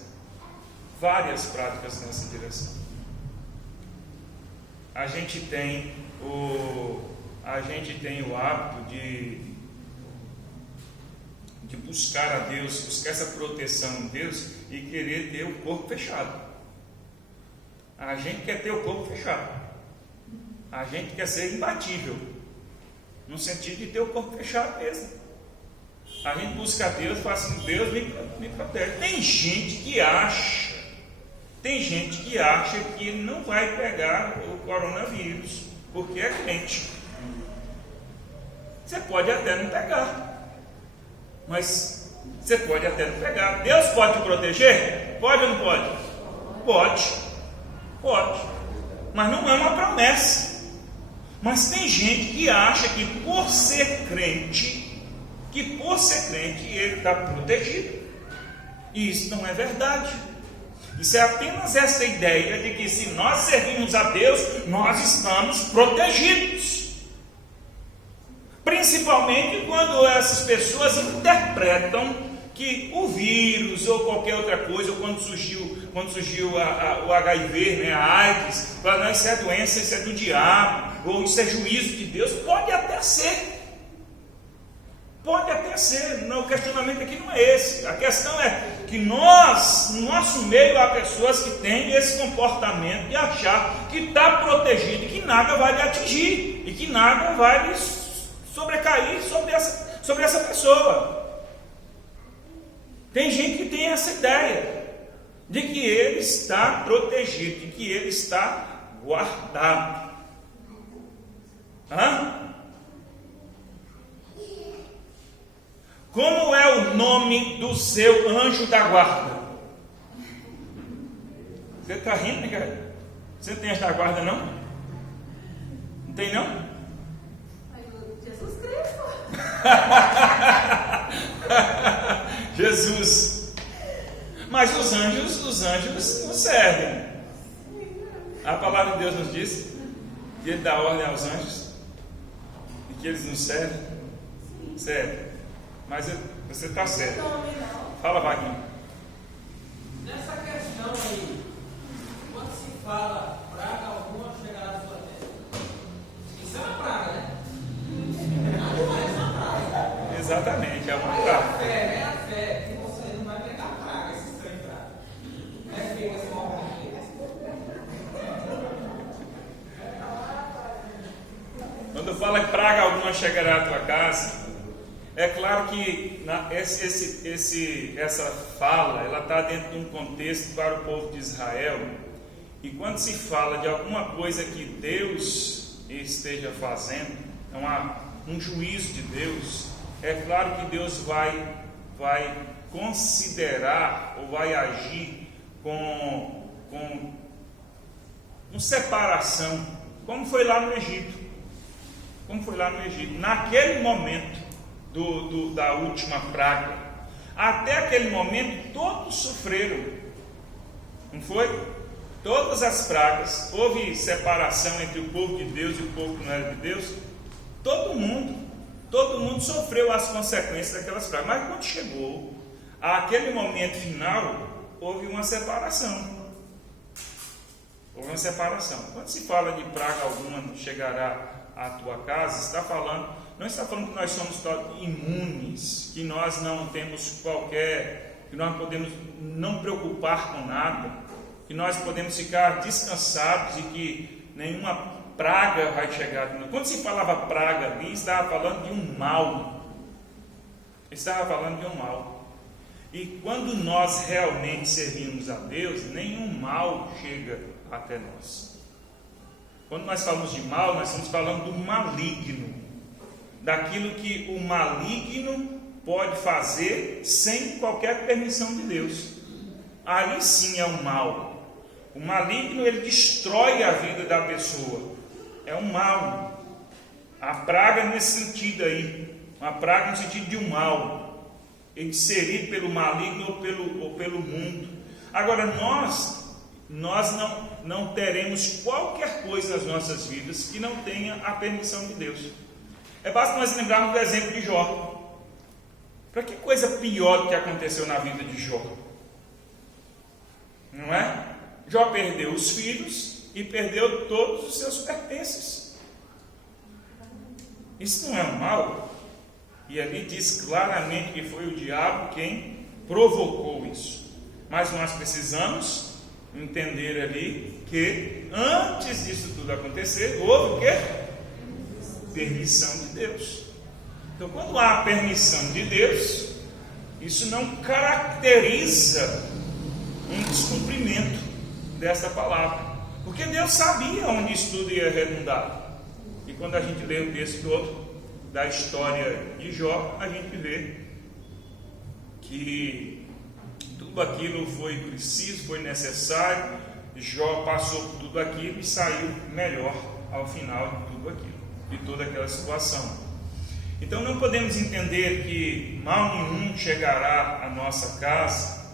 Várias práticas nessa direção. A gente tem o hábito de buscar a Deus, buscar essa proteção em Deus e querer ter o corpo fechado. A gente quer ter o corpo fechado. A gente quer ser imbatível, no sentido de ter o corpo fechado mesmo. A gente busca a Deus e fala assim, Deus me protege. Tem gente que acha que não vai pegar o coronavírus, porque é crente. Você pode até não pegar, mas você pode até não pegar. Deus pode te proteger? Pode ou não pode? Pode, mas não é uma promessa. Mas tem gente que acha que por ser crente ele está protegido, e isso não é verdade. Isso é apenas essa ideia de que se nós servimos a Deus, nós estamos protegidos. Principalmente quando essas pessoas interpretam que o vírus ou qualquer outra coisa, ou quando surgiu o HIV, né, a AIDS, fala, não, isso é doença, isso é do diabo, ou isso é juízo de Deus. Pode até ser. Não, o questionamento aqui não é esse. A questão é que nós, no nosso meio, há pessoas que têm esse comportamento de achar que está protegido e que nada vai lhe atingir, e que nada vai lhe sobrecair sobre essa pessoa. Tem gente que tem essa ideia de que ele está protegido, de que ele está guardado. Como é o nome do seu anjo da guarda? Você está rindo, né, cara? Você não tem anjo da guarda, não? Não tem, não? Jesus Cristo. Jesus. Mas os anjos nos servem. A palavra de Deus nos diz que Ele dá ordem aos anjos e que eles nos servem. Serve. Mas você está certo. Fala, Vaguinho. Nessa questão aí, quando se fala praga alguma chegará à sua terra, isso é uma praga, né? Não é uma praga. Exatamente, é uma praga. É a fé que você não vai pegar praga, esse estranho praga. É feio esse momento. Quando fala que praga alguma chegará à tua casa, é claro que essa fala ela está dentro de um contexto para o povo de Israel. E quando se fala de alguma coisa que Deus esteja fazendo, um juízo de Deus, é claro que Deus vai considerar ou vai agir com separação, como foi lá no Egito. Naquele momento da última praga, até aquele momento todos sofreram, não foi? Todas as pragas, houve separação entre o povo de Deus e o povo que não era de Deus. Todo mundo sofreu as consequências daquelas pragas, mas quando chegou àquele momento final, houve uma separação. Quando se fala de praga alguma chegará à tua casa, não está falando que nós somos imunes, que nós não temos que nós podemos não preocupar com nada, que nós podemos ficar descansados e que nenhuma praga vai chegar. Quando se falava praga ali, estava falando de um mal. E quando nós realmente servimos a Deus, nenhum mal chega até nós. Quando nós falamos de mal, nós estamos falando do maligno, daquilo que o maligno pode fazer sem qualquer permissão de Deus. Ali sim é o mal. O maligno, ele destrói a vida da pessoa. É um mal. A praga nesse sentido aí, uma praga no sentido de um mal, inserido pelo maligno ou pelo mundo. Agora nós não teremos qualquer coisa nas nossas vidas que não tenha a permissão de Deus. Basta nós lembrarmos do exemplo de Jó. Para que coisa pior do que aconteceu na vida de Jó? Não é? Jó perdeu os filhos e perdeu todos os seus pertences. Isso não é um mal? E ali diz claramente que foi o diabo quem provocou isso. Mas nós precisamos entender ali que antes disso tudo acontecer, houve o quê? Permissão de Deus. Então, quando há a permissão de Deus, isso não caracteriza um descumprimento dessa palavra, porque Deus sabia onde isso tudo ia redundar. E quando a gente lê o texto todo da história de Jó, a gente vê que tudo aquilo foi preciso, foi necessário. Jó passou por tudo aquilo e saiu melhor ao final de tudo aquilo, de toda aquela situação. Então não podemos entender que mal nenhum chegará à nossa casa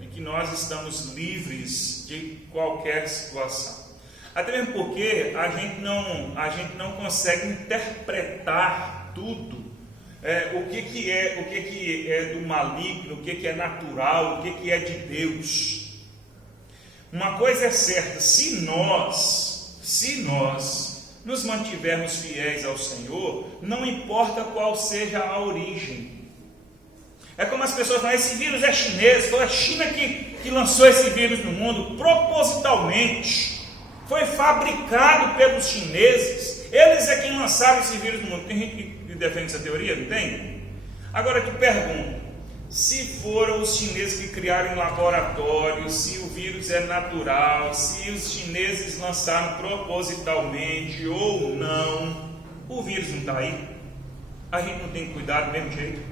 e que nós estamos livres de qualquer situação. Até mesmo porque a gente não consegue interpretar tudo, o que é do maligno, o que é natural, o que é de Deus. Uma coisa é certa: se nós nos mantivermos fiéis ao Senhor, não importa qual seja a origem. É como as pessoas falam: esse vírus é chinês, foi a China que lançou esse vírus no mundo, propositalmente. Foi fabricado pelos chineses, eles é quem lançaram esse vírus no mundo. Tem gente que defende essa teoria, não tem? Agora eu te pergunto, se foram os chineses que criaram em laboratório, se o vírus é natural, se os chineses lançaram propositalmente ou não, o vírus não está aí? A gente não tem que cuidar do mesmo jeito?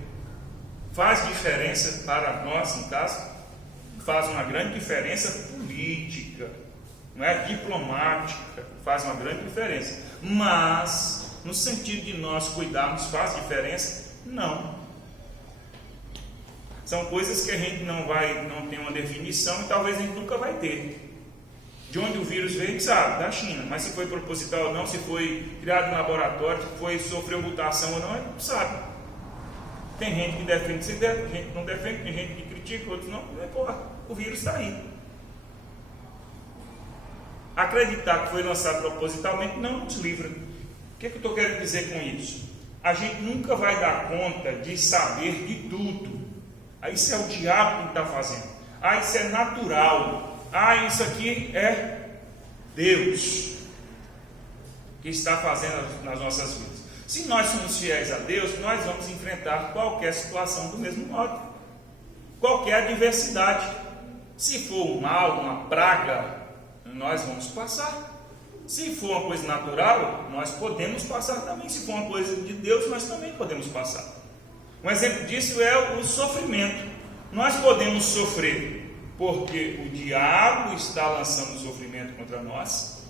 Faz diferença para nós em casa? Faz uma grande diferença política, não é? Diplomática, faz uma grande diferença. Mas, no sentido de nós cuidarmos, faz diferença? Não. São coisas que a gente não tem uma definição e talvez a gente nunca vai ter. De onde o vírus veio, a gente sabe, da China. Mas se foi proposital ou não, se foi criado em laboratório, se sofreu mutação ou não, a gente não sabe. Tem gente que defende, tem gente que não defende, tem gente que critica, outros não importa. O vírus está aí. Acreditar que foi lançado propositalmente não nos livra. O que eu estou querendo dizer com isso? A gente nunca vai dar conta de saber de tudo. Isso é o diabo que está fazendo. Isso é natural. Isso aqui é Deus que está fazendo nas nossas vidas. Se nós somos fiéis a Deus, nós vamos enfrentar qualquer situação do mesmo modo. Qualquer adversidade. Se for um mal, uma praga, nós vamos passar. Se for uma coisa natural, nós podemos passar também. Se for uma coisa de Deus, nós também podemos passar. Um exemplo disso é o sofrimento. Nós podemos sofrer porque o diabo está lançando sofrimento contra nós.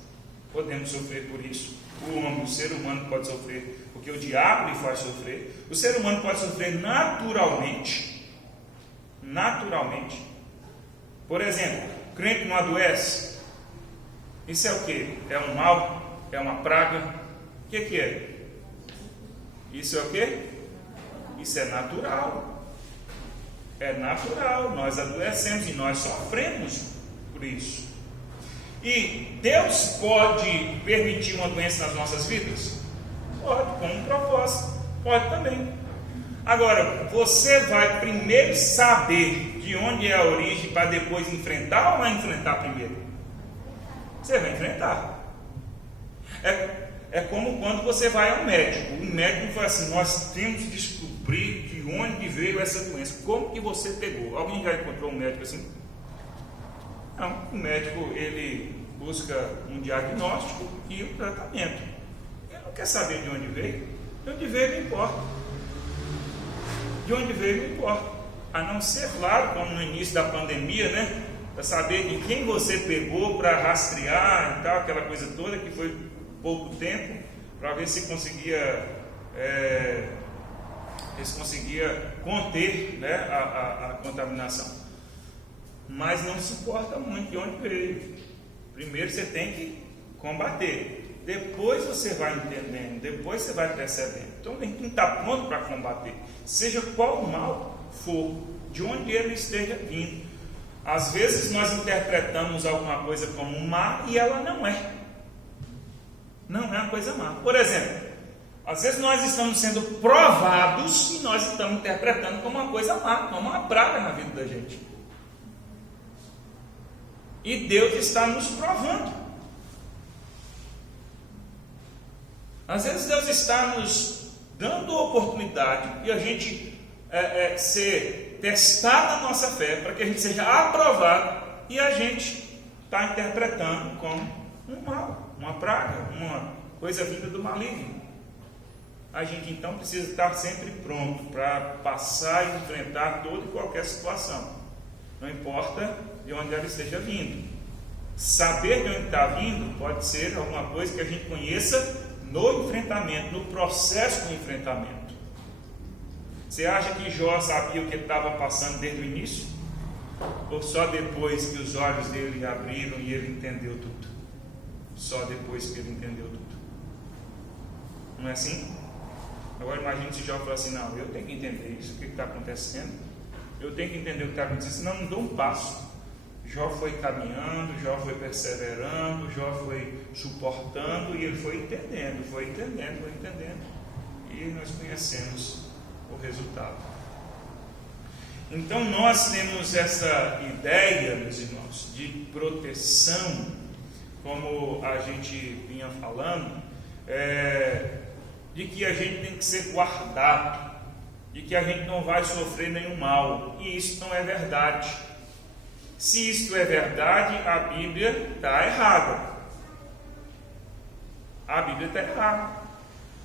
Podemos sofrer por isso. O ser humano pode sofrer porque o diabo lhe faz sofrer. O ser humano pode sofrer naturalmente. Naturalmente. Por exemplo, o crente não adoece. Isso é o que? É um mal? É uma praga? O que é? Isso é o que? Isso é natural. É natural. Nós adoecemos e nós sofremos por isso. E Deus pode permitir uma doença nas nossas vidas? Pode, com um propósito. Pode também. Agora, você vai primeiro saber de onde é a origem para depois enfrentar ou vai enfrentar primeiro? Você vai enfrentar. É como quando você vai ao médico. O médico fala assim: nós temos que descobrir de onde veio essa doença. Como que você pegou? Alguém já encontrou um médico assim? Não, o médico ele busca um diagnóstico e um tratamento. Ele não quer saber de onde veio. De onde veio não importa. De onde veio não importa. A não ser, claro, como no início da pandemia, né? Para saber de quem você pegou, para rastrear e tal, aquela coisa toda, que foi pouco tempo, para ver se conseguia conter, né, a contaminação. Mas não se importa muito de onde veio. Primeiro você tem que combater, depois você vai entendendo, depois você vai percebendo. Então tem que estar pronto para combater, seja qual mal for, de onde ele esteja vindo. Às vezes nós interpretamos alguma coisa como má e ela não é. Não é uma coisa má. Por exemplo, às vezes nós estamos sendo provados e nós estamos interpretando como uma coisa má, como uma praga na vida da gente. E Deus está nos provando. Às vezes Deus está nos dando oportunidade e a gente ser testado a nossa fé para que a gente seja aprovado e a gente está interpretando como um mal, uma praga, uma coisa vinda do maligno. A gente então precisa estar sempre pronto para passar e enfrentar toda e qualquer situação, não importa de onde ela esteja vindo. Saber de onde está vindo pode ser alguma coisa que a gente conheça no enfrentamento, no processo do enfrentamento. Você acha que Jó sabia o que ele estava passando desde o início? Ou só depois que os olhos dele abriram e ele entendeu tudo? Só depois que ele entendeu tudo. Não é assim? Agora imagine se Jó falar assim: não, eu tenho que entender isso, o que está acontecendo, eu tenho que entender o que está acontecendo, senão não dou um passo. Jó foi caminhando, Jó foi perseverando, Jó foi suportando e ele foi entendendo. E nós conhecemos o resultado. Então nós temos essa ideia, meus irmãos, de proteção, como a gente vinha falando, de que a gente tem que ser guardado, de que a gente não vai sofrer nenhum mal, e isso não é verdade. Se isto é verdade, a Bíblia está errada. A Bíblia está errada.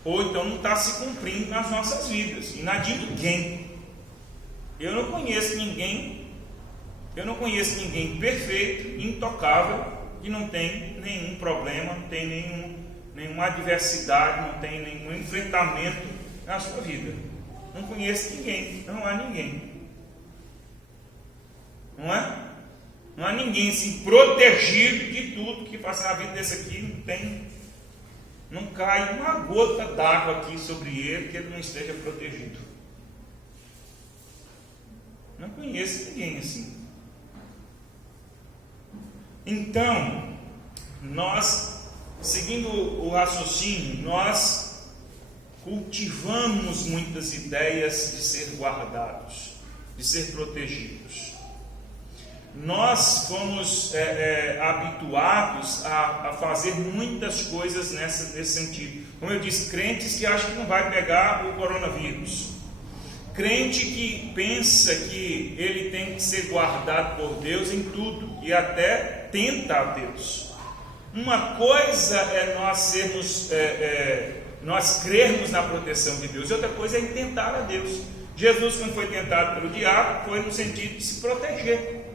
Ou então não está se cumprindo nas nossas vidas e na de ninguém. Eu não conheço ninguém perfeito, intocável, que não tem nenhum problema, não tem nenhuma adversidade, não tem nenhum enfrentamento na sua vida. Não conheço ninguém, não há ninguém. não é? Não há ninguém assim protegido de tudo que passa na vida desse aqui, não cai uma gota d'água aqui sobre ele que ele não esteja protegido. Não conheço ninguém assim. Então, nós, seguindo o raciocínio, nós cultivamos muitas ideias de ser guardados, de ser protegidos. Nós fomos habituados a fazer muitas coisas nesse sentido. Como eu disse, crentes que acham que não vai pegar o coronavírus. Crente que pensa que ele tem que ser guardado por Deus em tudo e até tenta a Deus. Uma coisa é nós crermos na proteção de Deus, e outra coisa é tentar a Deus. Jesus, quando foi tentado pelo diabo, foi no sentido de se proteger.